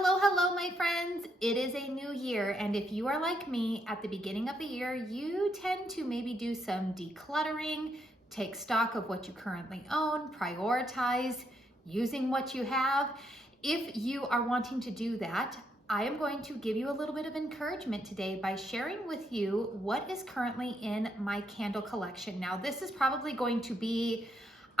Hello, my friends. It is a new year, and if you are like me, at the beginning of the year, you tend to maybe do some decluttering, take stock of what you currently own, prioritize using what you have. If you are wanting to do that, I am going to give you a little bit of encouragement today by sharing with you what is currently in my candle collection. Now, this is probably going to be,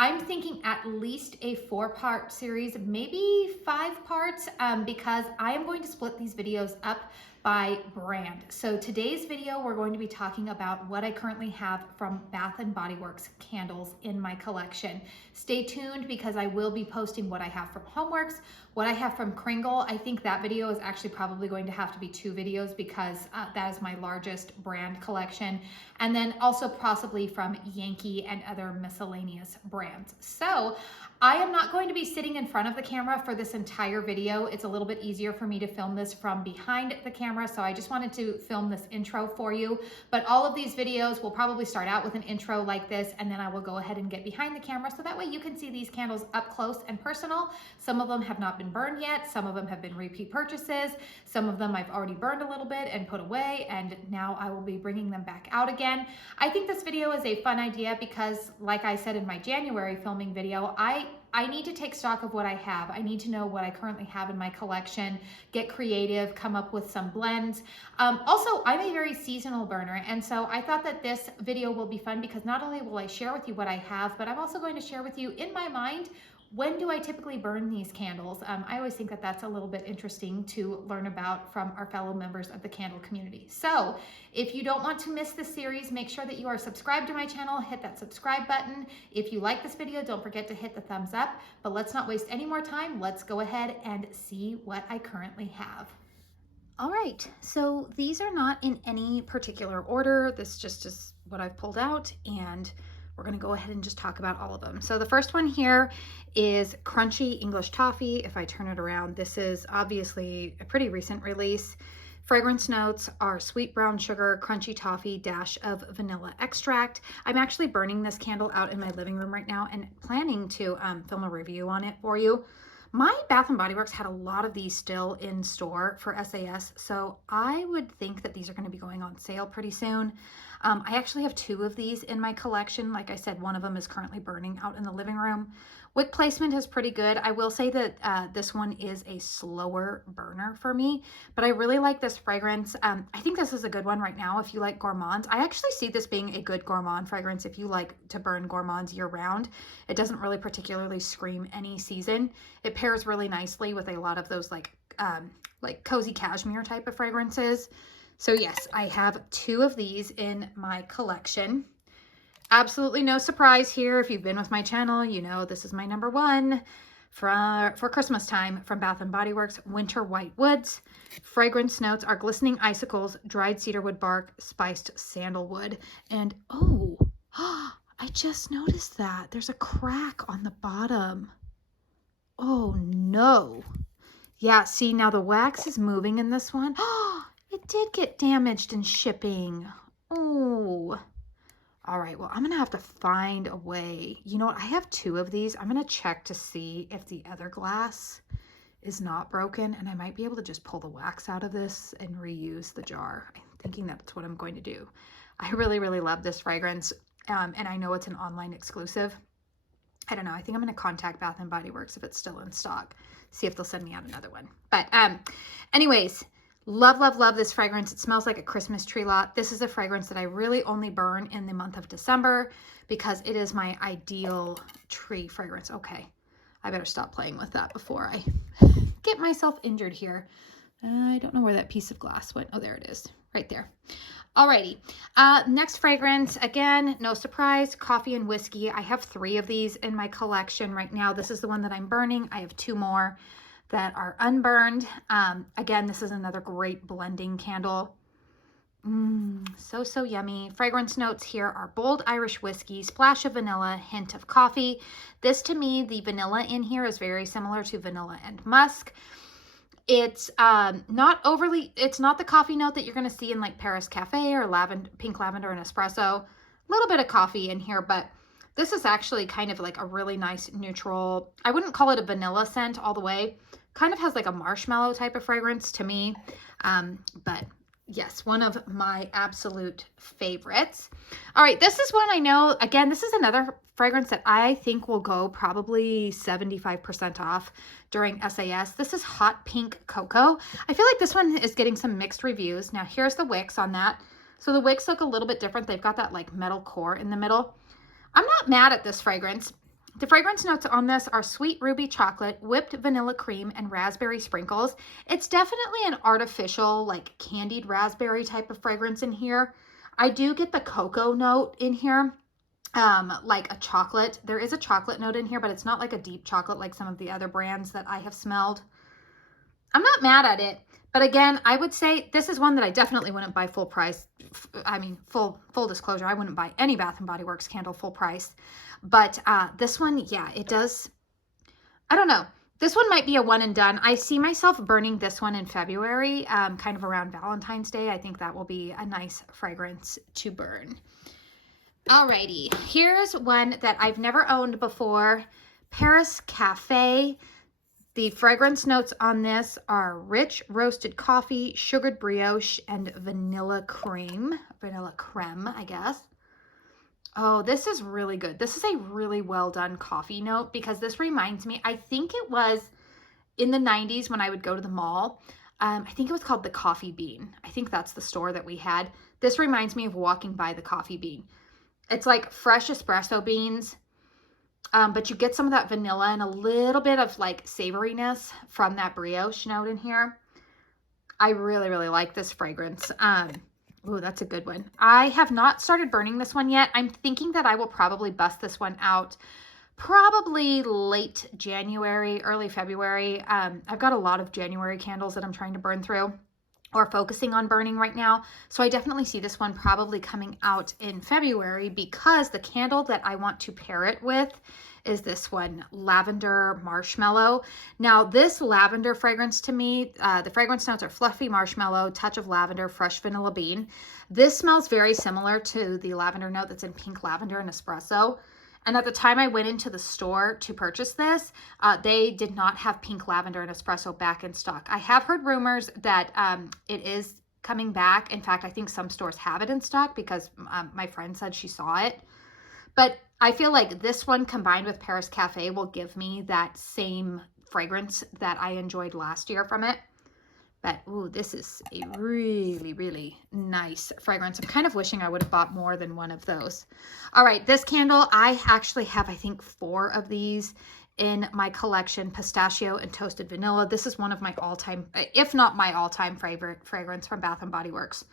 I'm thinking at least a 4-part series, maybe 5 parts, because I am going to split these videos up by brand. So today's video, we're going to be talking about what I currently have from Bath & Body Works candles in my collection. Stay tuned because I will be posting what I have from Homeworx, what I have from Kringle. I think that video is actually probably going to have to be 2 videos because that is my largest brand collection. And then also possibly from Yankee and other miscellaneous brands. So I am not going to be sitting in front of the camera for this entire video. It's a little bit easier for me to film this from behind the camera. So I just wanted to film this intro for you. But all of these videos will probably start out with an intro like this, and then I will go ahead and get behind the camera so that way you can see these candles up close and personal. Some of them have not been burned yet. Some of them have been repeat purchases. Some of them I've already burned a little bit and put away, and now I will be bringing them back out again. I think this video is a fun idea because, like I said in my January filming video, I need to take stock of what I have. I need to know what I currently have in my collection, get creative, come up with some blends. Also, I'm a very seasonal burner, and so I thought that this video will be fun because not only will I share with you what I have, but I'm also going to share with you in my mind, when do I typically burn these candles? I always think that that's a little bit interesting to learn about from our fellow members of the candle community. So if you don't want to miss this series, make sure that you are subscribed to my channel, hit that subscribe button. If you like this video, don't forget to hit the thumbs up, but let's not waste any more time. Let's go ahead and see what I currently have. All right, so these are not in any particular order. This just is what I've pulled out, and we're gonna go ahead and just talk about all of them. So the first one here is Crunchy English Toffee. If I turn it around, this is obviously a pretty recent release. Fragrance notes are sweet brown sugar, crunchy toffee, dash of vanilla extract. I'm actually burning this candle out in my living room right now and planning to film a review on it for you. My Bath & Body Works had a lot of these still in store for SAS, so I would think that these are going to be going on sale pretty soon. I actually have 2 of these in my collection. Like I said, one of them is currently burning out in the living room. Wick placement is pretty good. I will say that this one is a slower burner for me, but I really like this fragrance. I think this is a good one right now if you like gourmands. I actually see this being a good gourmand fragrance if you like to burn gourmands year round. It doesn't really particularly scream any season. It pairs really nicely with a lot of those like cozy cashmere type of fragrances. So yes, I have 2 of these in my collection. Absolutely no surprise here. If you've been with my channel, you know this is my number 1 for Christmas time from Bath & Body Works, Winter White Woods. Fragrance notes are glistening icicles, dried cedarwood bark, spiced sandalwood. And oh, I just noticed that. There's a crack on the bottom. Oh no. Yeah, see now the wax is moving in this one. It did get damaged in shipping. Oh. All right, well, I'm going to have to find a way. You know what? I have 2 of these. I'm going to check to see if the other glass is not broken, and I might be able to just pull the wax out of this and reuse the jar. I'm thinking that's what I'm going to do. I really, really love this fragrance, and I know it's an online exclusive. I don't know. I think I'm going to contact Bath & Body Works if it's still in stock, see if they'll send me out another one. But anyways, love, love, love this fragrance. It smells like a Christmas tree lot. This is a fragrance that I really only burn in the month of December because it is my ideal tree fragrance. Okay, I better stop playing with that before I get myself injured here. I don't know where that piece of glass went. Oh, there it is, right there. Alrighty, next fragrance, again, no surprise, Coffee and Whiskey. I have 3 of these in my collection right now. This is the one that I'm burning. I have 2 more that are unburned. Again, this is another great blending candle. So yummy. Fragrance notes here are bold Irish whiskey, splash of vanilla, hint of coffee. This, to me, the vanilla in here is very similar to vanilla and musk. It's not the coffee note that you're going to see in like Paris Cafe or pink lavender and espresso. A little bit of coffee in here, but this is actually kind of like a really nice neutral, I wouldn't call it a vanilla scent all the way, Kind of has like a marshmallow type of fragrance to me. But yes, one of my absolute favorites. All right, this is one I know, again, this is another fragrance that I think will go probably 75% off during SAS. This is Hot Pink Cocoa. I feel like this one is getting some mixed reviews. Now here's the wicks on that. So the wicks look a little bit different. They've got that like metal core in the middle. I'm not mad at this fragrance. The fragrance notes on this are sweet ruby chocolate, whipped vanilla cream, and raspberry sprinkles. It's definitely an artificial, like candied raspberry type of fragrance in here. I do get the cocoa note in here, like a chocolate. There is a chocolate note in here, but it's not like a deep chocolate like some of the other brands that I have smelled. I'm not mad at it, but again, I would say this is one that I definitely wouldn't buy full price. I mean, full disclosure, I wouldn't buy any Bath & Body Works candle full price. But this one, yeah, it does. I don't know. This one might be a one and done. I see myself burning this one in February, kind of around Valentine's Day. I think that will be a nice fragrance to burn. Alrighty, here's one that I've never owned before, Paris Cafe. The fragrance notes on this are rich roasted coffee, sugared brioche, and vanilla creme. Vanilla creme, I guess. Oh, this is really good. This is a really well done coffee note because this reminds me, I think it was in the 90s when I would go to the mall. I think it was called the Coffee Bean. I think that's the store that we had. This reminds me of walking by the Coffee Bean. It's like fresh espresso beans, but you get some of that vanilla and a little bit of like savoriness from that brioche note in here. I really, really like this fragrance. Ooh, that's a good one. I have not started burning this one yet. I'm thinking that I will probably bust this one out probably late January, early February. I've got a lot of January candles that I'm trying to burn through or focusing on burning right now. So I definitely see this one probably coming out in February because the candle that I want to pair it with is this one, Lavender Marshmallow. Now this lavender fragrance to me, the fragrance notes are fluffy marshmallow, touch of lavender, fresh vanilla bean. This smells very similar to the lavender note that's in Pink Lavender and Espresso. And at the time I went into the store to purchase this, they did not have Pink Lavender and Espresso back in stock. I have heard rumors that it is coming back. In fact, I think some stores have it in stock because my friend said she saw it. But I feel like this one combined with Paris Cafe will give me that same fragrance that I enjoyed last year from it. But, ooh, this is a really, really nice fragrance. I'm kind of wishing I would have bought more than one of those. All right, this candle, I actually have, I think, 4 of these in my collection, pistachio and toasted vanilla. This is one of my all-time, if not my all-time favorite fragrance from Bath & Body Works.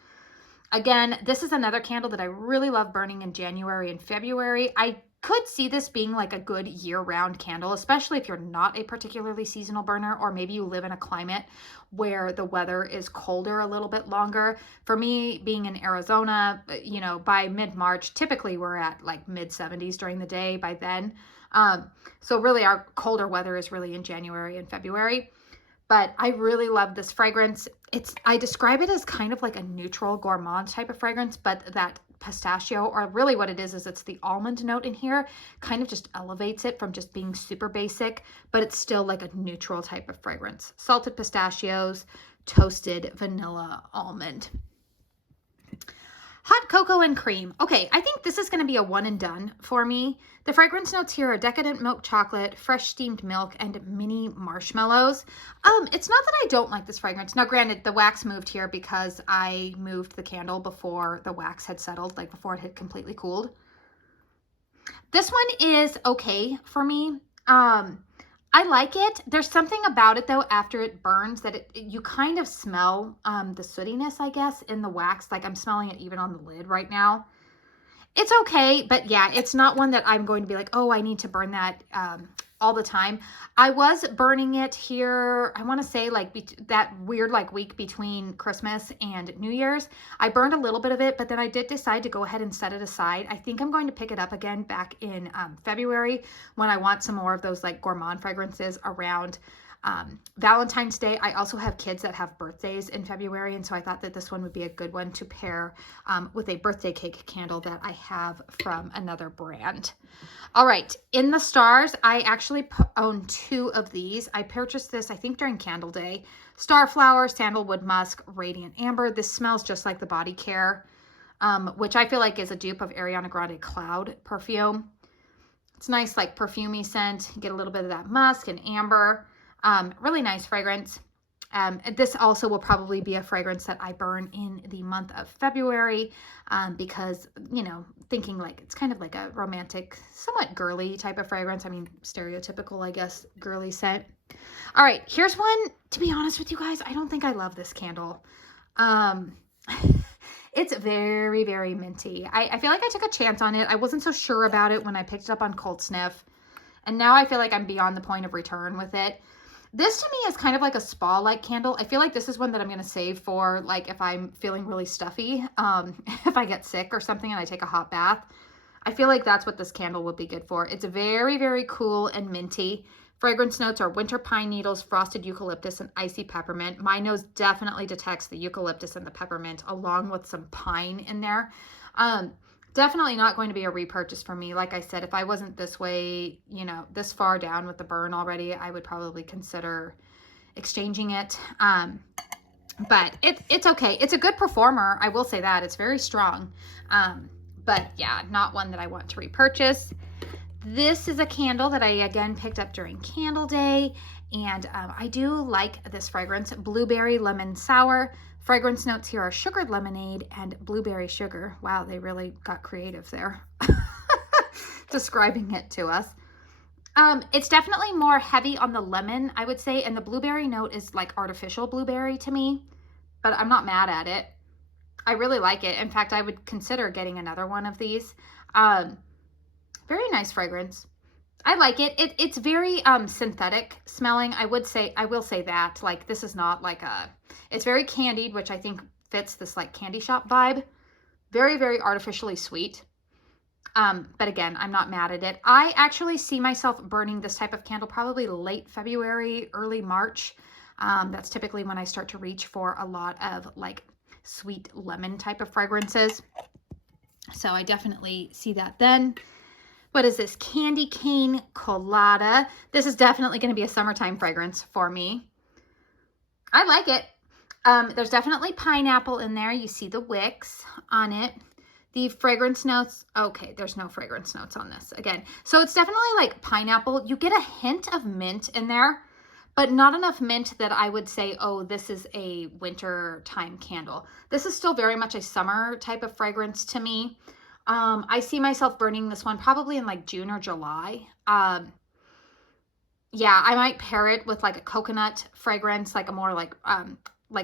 Again, this is another candle that I really love burning in January and February. I could see this being like a good year-round candle, especially if you're not a particularly seasonal burner, or maybe you live in a climate where the weather is colder a little bit longer. For me, being in Arizona, you know, by mid-March, typically we're at like mid-70s during the day by then. So really our colder weather is really in January and February. But I really love this fragrance. I describe it as kind of like a neutral gourmand type of fragrance, but that pistachio, or really what it is it's the almond note in here, kind of just elevates it from just being super basic, but it's still like a neutral type of fragrance. Salted pistachios, toasted vanilla almond. Hot Coco and Cream. Okay, I think this is going to be a one and done for me. The fragrance notes here are decadent milk chocolate, fresh steamed milk, and mini marshmallows. It's not that I don't like this fragrance. Now, granted, the wax moved here because I moved the candle before the wax had settled, like before it had completely cooled. This one is okay for me. I like it. There's something about it though after it burns that you kind of smell the sootiness, I guess, in the wax. Like I'm smelling it even on the lid right now. It's okay, but yeah, it's not one that I'm going to be like, oh, I need to burn that all the time. I was burning it here, I want to say like that weird like week between Christmas and New Year's. I burned a little bit of it, but then I did decide to go ahead and set it aside. I think I'm going to pick it up again back in February when I want some more of those like gourmand fragrances around Valentine's Day. I also have kids that have birthdays in February, and so I thought that this one would be a good one to pair with a birthday cake candle that I have from another brand. All right, in the stars, I actually own 2 of these. I purchased this, I think, during Candle Day. Starflower, Sandalwood Musk, Radiant Amber. This smells just like the Body Care, which I feel like is a dupe of Ariana Grande Cloud perfume. It's nice, like perfumey scent. You get a little bit of that musk and amber. Really nice fragrance. This also will probably be a fragrance that I burn in the month of February because, you know, thinking like it's kind of like a romantic, somewhat girly type of fragrance. I mean, stereotypical, I guess, girly scent. All right, here's one. To be honest with you guys, I don't think I love this candle. It's very, very minty. I feel like I took a chance on it. I wasn't so sure about it when I picked it up on Cold Sniff. And now I feel like I'm beyond the point of return with it. This to me is kind of like a spa-like candle. I feel like this is one that I'm going to save for like if I'm feeling really stuffy, if I get sick or something and I take a hot bath. I feel like that's what this candle would be good for. It's very, very cool and minty. Fragrance notes are winter pine needles, frosted eucalyptus, and icy peppermint. My nose definitely detects the eucalyptus and the peppermint along with some pine in there. Definitely not going to be a repurchase for me. Like I said, if I wasn't this way, you know, this far down with the burn already, I would probably consider exchanging it. But it's okay. It's a good performer. I will say that. It's very strong. But yeah, not one that I want to repurchase. This is a candle that I, again, picked up during Candle Day. And I do like this fragrance, Blueberry Lemon Sour. Fragrance notes here are sugared lemonade and blueberry sugar. Wow, they really got creative there describing it to us. It's definitely more heavy on the lemon, I would say, and the blueberry note is like artificial blueberry to me, but I'm not mad at it. I really like it. In fact, I would consider getting another one of these. Very nice fragrance. I like it. It's very synthetic smelling. I will say that. Like, this is not like a, it's very candied, which I think fits this like candy shop vibe. Very, very artificially sweet. But again, I'm not mad at it. I actually see myself burning this type of candle probably late February, early March. That's typically when I start to reach for a lot of like sweet lemon type of fragrances. So I definitely see that then. What is this? Candy Cane Colada. This is definitely going to be a summertime fragrance for me. I like it. There's definitely pineapple in there. You see the wicks on it. The fragrance notes, okay, there's no fragrance notes on this again. So it's definitely like pineapple. You get a hint of mint in there, but not enough mint that I would say, oh, this is a winter time candle. This is still very much a summer type of fragrance to me. I see myself burning this one probably in like June or July. Yeah, I might pair it with like a coconut fragrance, like a more like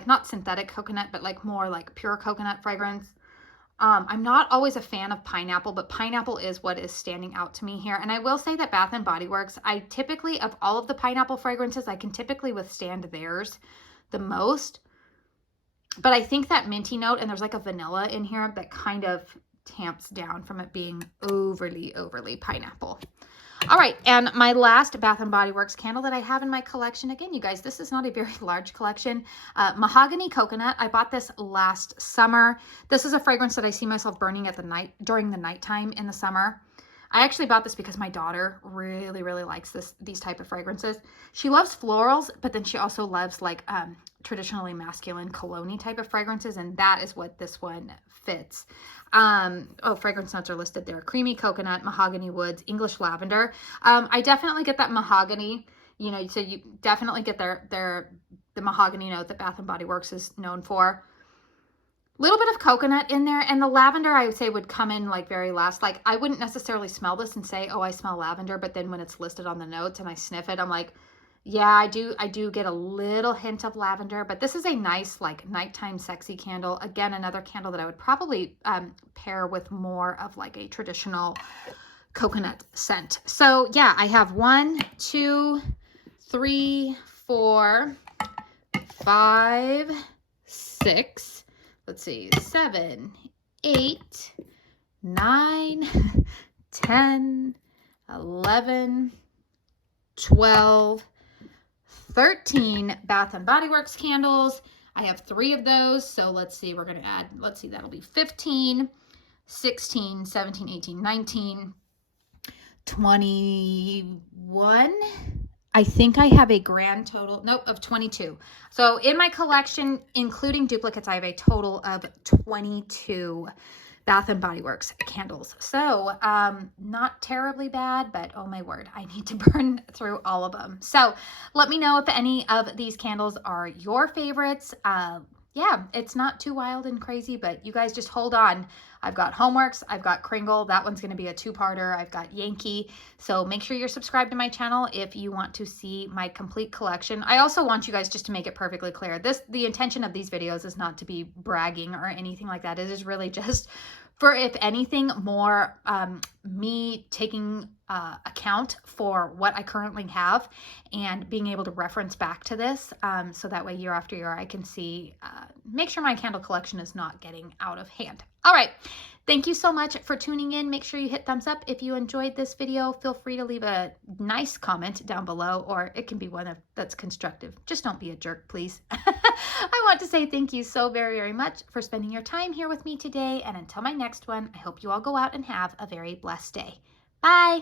not synthetic coconut, but like more like pure coconut fragrance. I'm not always a fan of pineapple, but pineapple is what is standing out to me here. And I will say that Bath & Body Works, I typically, of all of the pineapple fragrances, I can typically withstand theirs the most. But I think that minty note, and there's like a vanilla in here that kind of tamps down from it being overly pineapple. All right, and my last Bath & Body Works candle that I have in my collection, again, you guys, this is not a very large collection, Mahogany Coconut. I bought this last summer. This is a fragrance that I see myself burning at the night, during the nighttime in the summer. I actually bought this because my daughter really, really likes these type of fragrances. She loves florals, but then she also loves like traditionally masculine cologne type of fragrances, and that is what this one fits. Oh, fragrance notes are listed there. Creamy coconut, mahogany woods, English lavender. I definitely get that mahogany, you know, so you definitely get the mahogany note that Bath & Body Works is known for. Little bit of coconut in there, and the lavender I would say would come in like very last. Like, I wouldn't necessarily smell this and say, oh, I smell lavender, but then when it's listed on the notes and I sniff it, I'm like, yeah, I do get a little hint of lavender, but this is a nice like nighttime sexy candle. Again, another candle that I would probably pair with more of like a traditional coconut scent. So yeah, I have 1, 2, 3, 4, 5, 6, let's see, 7, 8, 9, 10, 11, 12, 13 Bath and Body Works candles. I have 3 of those. So let's see, we're going to add, let's see, that'll be 15, 16, 17, 18, 19, 21. I think I have a grand total, nope, of 22. So in my collection, including duplicates, I have a total of 22 Bath and Body Works candles. So not terribly bad, but oh my word, I need to burn through all of them. So let me know if any of these candles are your favorites. Yeah, it's not too wild and crazy, but you guys just hold on. I've got Homeworx, I've got Kringle. That one's going to be a 2-parter. I've got Yankee. So make sure you're subscribed to my channel if you want to see my complete collection. I also want you guys, just to make it perfectly clear, the intention of these videos is not to be bragging or anything like that. It is really just for, if anything, more me taking account for what I currently have and being able to reference back to this, so that way year after year I can see, make sure my candle collection is not getting out of hand. All right, thank you so much for tuning in. Make sure you hit thumbs up if you enjoyed this video. Feel free to leave a nice comment down below, or it can be one that's constructive. Just don't be a jerk, please. I want to say thank you so very, very much for spending your time here with me today, and until my next one, I hope you all go out and have a very blessed day. Bye.